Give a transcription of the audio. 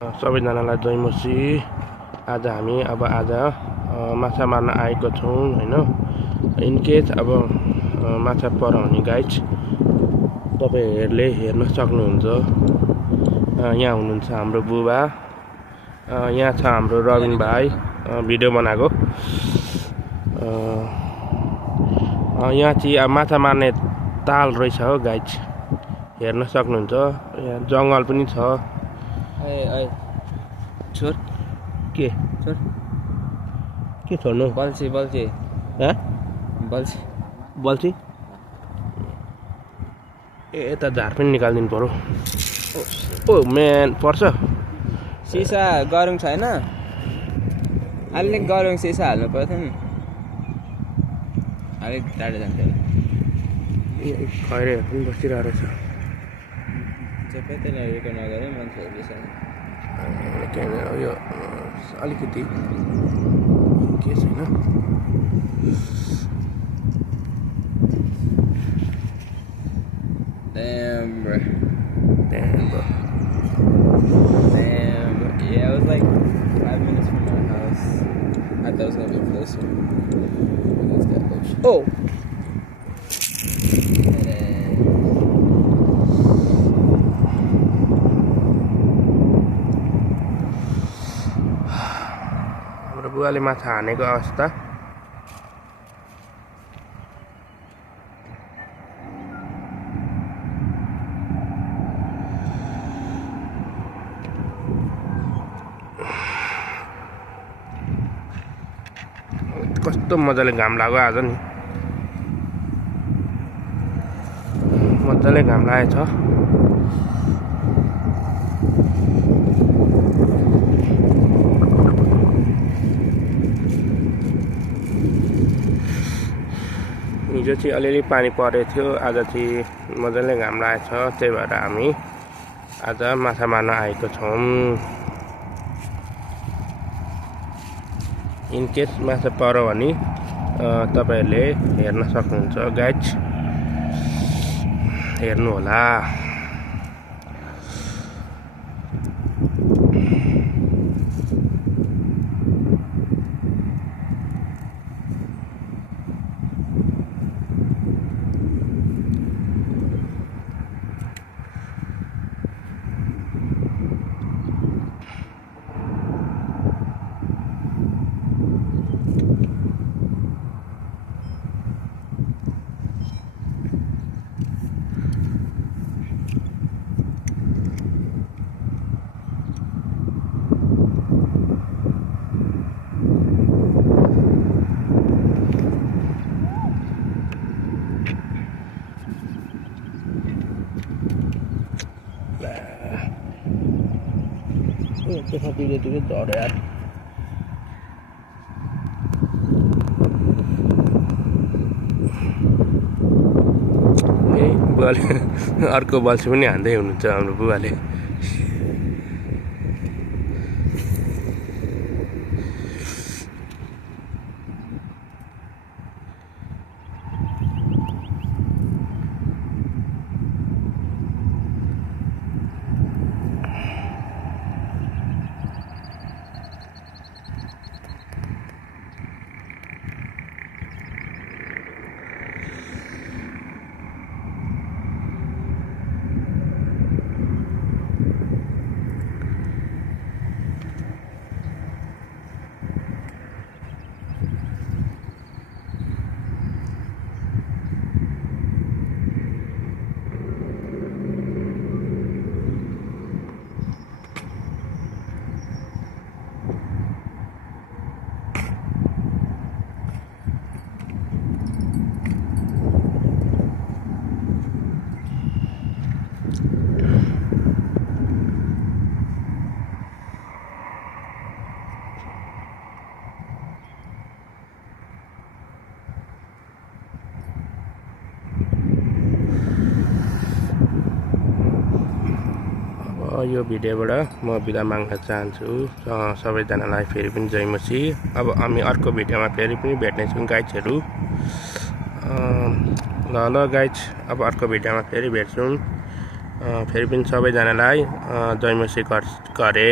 सबैजनालाई जयमसी। आज हामी आज माछा मार्न आएको छौँ हैन। इनकेस अब माछा पर्यो भने गाइज तपाईहरुले हेर्न सक्नुहुन्छ। यहाँ हुनुहुन्छ हाम्रो बुबा, यहाँ छ हाम्रो रबिन भाइ भिडियो बनाएको। यहाँ चाहिँ माछा मार्ने ताल रहेछ हो गाइज, हेर्न सक्नुहुन्छ। यहाँ जङ्गल पनि छ। छोड के छोड्नु? बल्छी बल्छी यता झार पनि निकालिदिनु पर्यो। ओ म्यान पर्छ। सिसा गरुङ छैन, अलिक गरुङ सिसा हाल्नु पर्थ्यो नि, अलिक टाढो जान्थ्यो। खैरेहरू पनि बसिरहेको रहेछ। चेपेतै नहेरेको नगरे मान्छेहरू बिसाउने। यो अलिकति के छैन। Damn, bro. Damn, bro. Damn. Yeah, it was like 5 minutes from our house. I thought it was gonna be closer. Let's go. Oh! हाम्रो बुवाले माछा हानेको अवस्था। कस्तो मजाले घाम लाग्यो आज नि, मजाले घाम लागेछ। हिजो चाहिँ अलिअलि पानी परेको थियो, आज चाहिँ मजाले घाम लागेछ। त्यही भएर हामी आज माछा मार्न आएको छौँ। इनकेस माछा पर्यो भने तपाईहरुले हेर्न सक्नुहुन्छ गाइज, हेर्नु होला। त्यसमा पिरे झर्यो यार। ए बुवाले अर्को बल्छी पनि हान्दै हुनुहुन्छ हाम्रो बुवाले। यो भिडियोबाट म बिदा माग्न चाहन्छु। सबैजनालाई फेरि पनि जयमसी। अब हामी अर्को भिडियोमा फेरि पनि भेट्नेछौँ गाइजहरू। ल गाइज, अब अर्को भिडियोमा फेरि भेट्छौँ। फेरि पनि सबैजनालाई जयमसी गरे।